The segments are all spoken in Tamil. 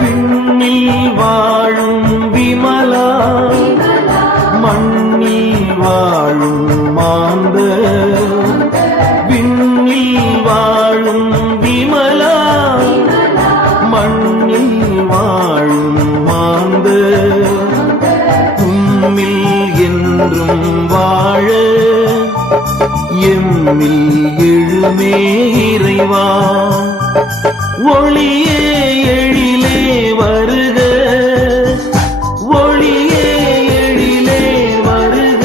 விண்ணில் வாழும் விமலா, மண்ணில் வாழும் மாந்த. விண்ணில் வாழும் விமலா, மண்ணில் வாழும் மாந்த. உம்மில் என்றும் வாழ எம்மில் எழுமே இறைவா. ஒளியே எழிலே வருக, ஒளியே எழிலே வருக.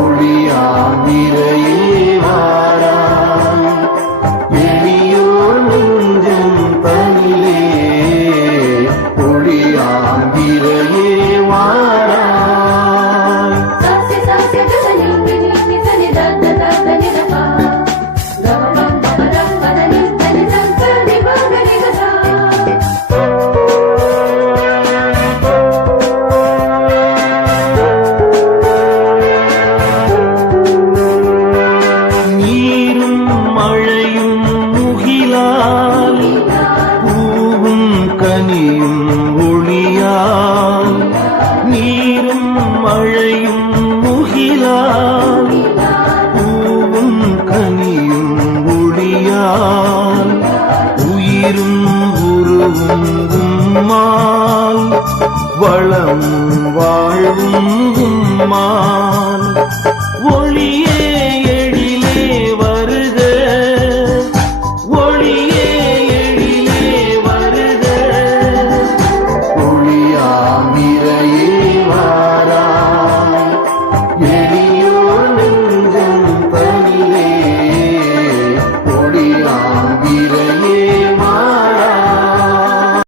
ஒளியாமிரையே வாராய், எளியோர் நெஞ்சம் தனிலே. ஒளியாமிரையே வாராய். கனியும் ஒளியால், நீரும் மழையும் முகிலால். பூவும் கனியும் ஒளியால், உயிரும் உருவும் உம்மால். வளம் வாழ்வும் உம்மால்.